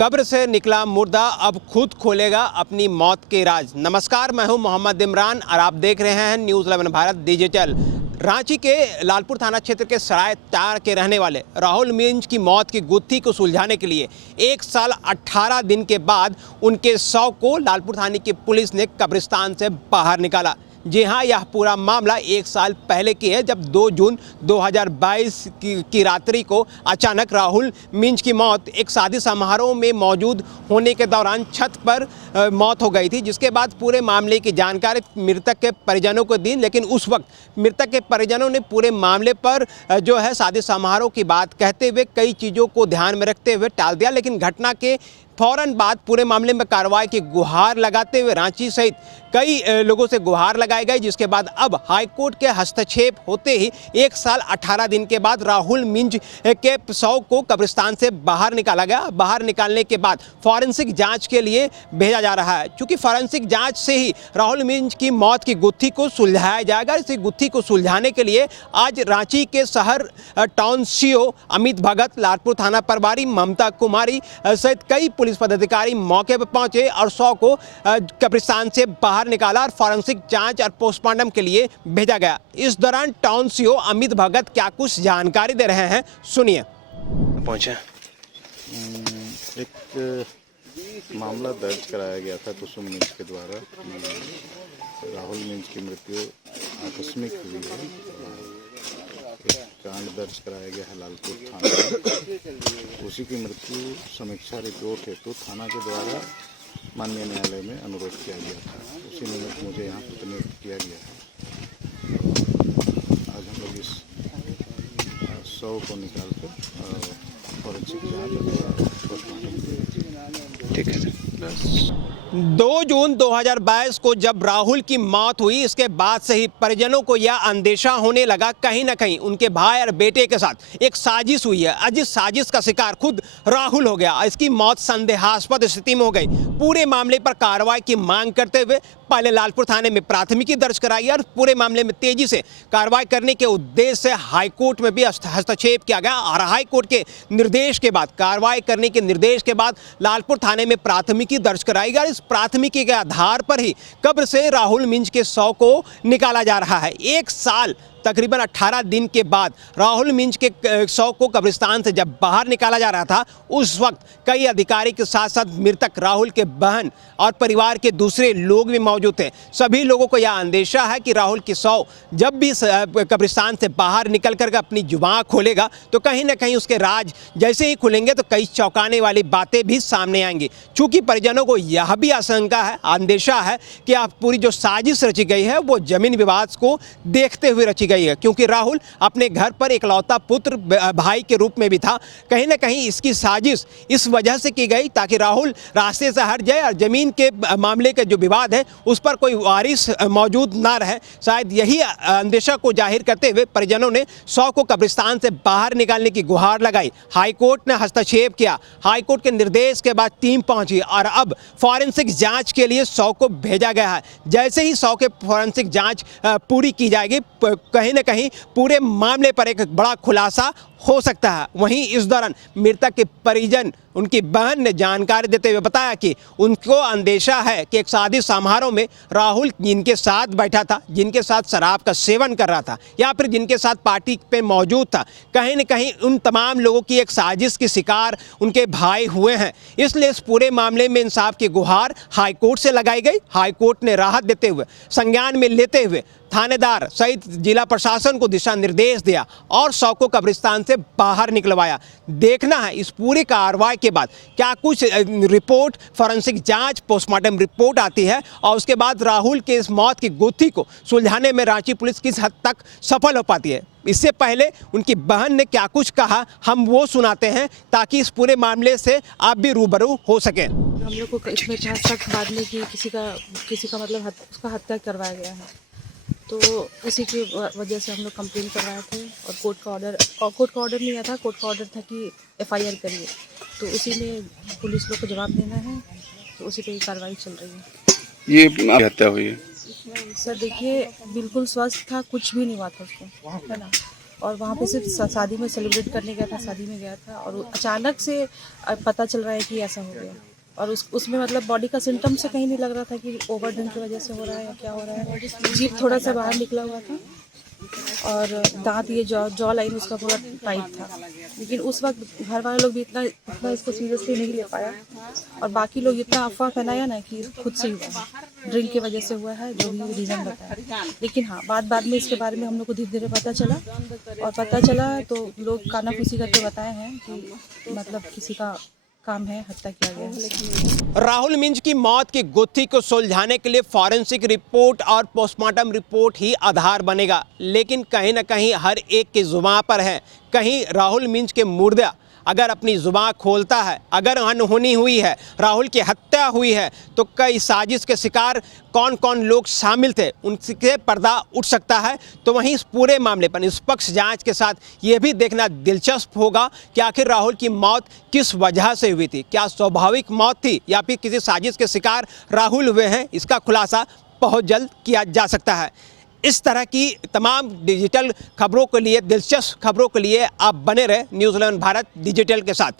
कब्र से निकला मुर्दा अब खुद खोलेगा अपनी मौत के राज। नमस्कार, मैं हूं मोहम्मद इमरान और आप देख रहे हैं न्यूज़ 11 भारत डिजिटल। रांची के लालपुर थाना क्षेत्र के सराय तार के रहने वाले राहुल मिंज की मौत की गुत्थी को सुलझाने के लिए 1 साल 18 दिन के बाद उनके शव को लालपुर थाने की पुलिस ने कब्रिस्तान से बाहर निकाला। जी हाँ, यह पूरा मामला 1 साल पहले की है, जब 2 जून 2022 की रात्रि को अचानक राहुल मिंज की मौत एक शादी समारोह में मौजूद होने के दौरान छत पर मौत हो गई थी, जिसके बाद पूरे मामले की जानकारी मृतक के परिजनों को दी। लेकिन उस वक्त मृतक के परिजनों ने पूरे मामले पर जो है शादी समारोह की बात कहते हुए कई चीज़ों को ध्यान में रखते हुए टाल दिया। लेकिन घटना के फौरन बाद पूरे मामले में कार्रवाई की गुहार लगाते हुए रांची सहित कई लोगों से गुहार लगाई गई, जिसके बाद अब हाईकोर्ट के हस्तक्षेप होते ही 1 साल 18 दिन के बाद राहुल मिंज के शव को कब्रिस्तान से बाहर निकाला गया। बाहर निकालने के बाद फॉरेंसिक जांच के लिए भेजा जा रहा है, क्योंकि फॉरेंसिक जांच से ही राहुल मिंज की मौत की गुत्थी को सुलझाया जाएगा। इसी गुत्थी को सुलझाने के लिए आज रांची के शहर टाउन सीओ अमित भगत, लालपुर थाना प्रभारी ममता कुमारी सहित कई पुलिस पदाधिकारी मौके पर पहुंचे और शव को कब्रिस्तान से बाहर निकाला और फॉरेंसिक जांच और पोस्टमार्टम के लिए भेजा गया। इस दौरान टाउन सीओ अमित भगत क्या कुछ जानकारी दे रहे हैं, सुनिए। पहुंचे एक मामला दर्ज कराया गया था कुसुम मिंज के द्वारा कि राहुल मिंज की मृत्यु आकस्मिक हुई है। एक कांड दर्ज कराया गया है लालपुर थाना में। उसी की मृत्यु समीक्षा रिपोर्ट हेतु थाना के द्वारा माननीय न्यायालय में अनुरोध किया गया था। उसी निमित्त मुझे यहाँ प्रतिनियुक्त किया गया है। आज हम लोग इस शव को निकाल कर फॉरेंसिक जांच और पोस्टमार्टम। ठीक है सर। 2 जून 2022 को जब राहुल की मौत हुई, इसके बाद से ही परिजनों को यह अंदेशा होने लगा कहीं ना कहीं उनके भाई और बेटे के साथ एक साजिश हुई है। आज इस साजिश का शिकार खुद राहुल हो गया। इसकी मौत संदेहास्पद स्थिति में हो गई। पूरे मामले पर कार्रवाई की मांग करते हुए पहले लालपुर थाने में प्राथमिकी दर्ज कराई और पूरे मामले में तेजी से कार्रवाई करने के उद्देश्य से हाईकोर्ट में भी हस्तक्षेप किया गया। और हाईकोर्ट के निर्देश के बाद, कार्रवाई करने के निर्देश के बाद लालपुर थाने में प्राथमिकी दर्ज कराई गई। इस प्राथमिकी के आधार पर ही कब्र से राहुल मिंज के शव को निकाला जा रहा है। 1 साल तकरीबन 18 दिन के बाद राहुल मिंज के शव को कब्रिस्तान से जब बाहर निकाला जा रहा था, उस वक्त कई अधिकारी के साथ साथ मृतक राहुल के बहन और परिवार के दूसरे लोग भी मौजूद थे। सभी लोगों को यह अंदेशा है कि राहुल की शव जब भी कब्रिस्तान से बाहर निकल कर अपनी जुबान खोलेगा तो कहीं ना कहीं उसके राज जैसे ही खुलेंगे तो कई चौंकाने वाली बातें भी सामने आएंगी। चूँकि परिजनों को यह भी आशंका है, अंदेशा है कि आप पूरी जो साजिश रची गई है वो जमीन विवाद को देखते हुए रची गई है, क्योंकि राहुल अपने घर पर इकलौता पुत्र भाई के रूप में भी था। कहीं ना कहीं इसकी साजिश इस वजह से की गई ताकि राहुल रास्ते से हट जाए और जमीन के मामले के जो विवाद है उस पर कोई वारिस मौजूद ना रहे। शायद यही अंदेशा को जाहिर करते हुए परिजनों ने शव को कब्रिस्तान से बाहर निकालने की गुहार लगाई। हाईकोर्ट ने हस्तक्षेप किया। हाईकोर्ट के निर्देश के बाद टीम पहुंची और अब फॉरेंसिक जांच के लिए शव को भेजा गया है। जैसे ही शव के फॉरेंसिक जांच पूरी की जाएगी, कहीं ना कहीं पूरे मामले पर एक बड़ा खुलासा हो सकता है। वहीं इस दौरान मृतक के परिजन, उनकी बहन ने जानकारी देते हुए बताया कि उनको अंदेशा है कि एक शादी समारोह में राहुल जिनके साथ बैठा था, जिनके साथ शराब का सेवन कर रहा था या फिर जिनके साथ पार्टी पे मौजूद था, कहीं न कहीं उन तमाम लोगों की एक साजिश के शिकार उनके भाई हुए हैं। इसलिए इस पूरे मामले में इंसाफ की गुहार हाईकोर्ट से लगाई गई। हाईकोर्ट ने राहत देते हुए, संज्ञान में लेते हुए थानेदार सहित जिला प्रशासन को दिशा निर्देश दिया और शव को कब्रिस्तान से बाहर निकलवाया। देखना है इस पूरी कार्रवाई के बाद क्या कुछ रिपोर्ट, फॉरेंसिक जांच, पोस्टमार्टम रिपोर्ट आती है और उसके बाद राहुल के इस मौत की गुत्थी को सुलझाने में रांची पुलिस किस हद तक सफल हो पाती है। इससे पहले उनकी बहन ने क्या कुछ कहा, हम वो सुनाते हैं ताकि इस पूरे मामले से आप भी रूबरू हो सके। हम लोग को इसमें शक बाद में कि किसी का मतलब उसका हत्या करवाया गया है, तो उसी की वजह से हम लोग कंप्लेन करवाए थे और कोर्ट का ऑर्डर नहीं आया था। कोर्ट का ऑर्डर था कि FIR करिए, तो उसी में पुलिस लोग को जवाब देना है, तो उसी पे कार्रवाई चल रही है। ये हत्या हुई है सर देखिए, बिल्कुल स्वस्थ था, कुछ भी नहीं हुआ था उसको, है ना। और वहाँ पे सिर्फ शादी में सेलिब्रेट करने गया था, शादी में गया था और अचानक से पता चल रहा है कि ऐसा हो गया। और उसमें मतलब बॉडी का सिम्टम से कहीं नहीं लग रहा था कि ओवर ड्रिंक की वजह से हो रहा है या क्या हो रहा है। जीभ थोड़ा सा बाहर निकला हुआ था और दांत ये जॉ लाइन उसका पूरा टाइट था। लेकिन उस वक्त घर वाले लोग भी इतना इसको सीरियसली नहीं ले पाया और बाकी लोग इतना अफवाह फैलाया ना कि खुद से ही हुआ है, ड्रिंक की वजह से हुआ है, जो भी रीज़न बताया। लेकिन हाँ, बाद में इसके बारे में हम लोग को धीरे धीरे पता चला तो लोग कानाफूसी करके बताए हैं कि मतलब किसी का काम है, हत्या किया गया है। राहुल मिंज की मौत की गुत्थी को सुलझाने के लिए फॉरेंसिक रिपोर्ट और पोस्टमार्टम रिपोर्ट ही आधार बनेगा, लेकिन कहीं ना कहीं हर एक की जुबान पर है। कहीं राहुल मिंज के मुर्दा अगर अपनी जुबान खोलता है, अगर अनहोनी हुई है, राहुल की हत्या हुई है, तो कई साजिश के शिकार कौन कौन लोग शामिल थे उनसे पर्दा उठ सकता है। तो वहीं इस पूरे मामले पर निष्पक्ष जांच के साथ ये भी देखना दिलचस्प होगा कि आखिर राहुल की मौत किस वजह से हुई थी। क्या स्वाभाविक मौत थी या फिर किसी साजिश के शिकार राहुल हुए हैं? इसका खुलासा बहुत जल्द किया जा सकता है। इस तरह की तमाम डिजिटल खबरों के लिए, दिलचस्प खबरों के लिए आप बने रहे न्यूज़ 11 भारत डिजिटल के साथ।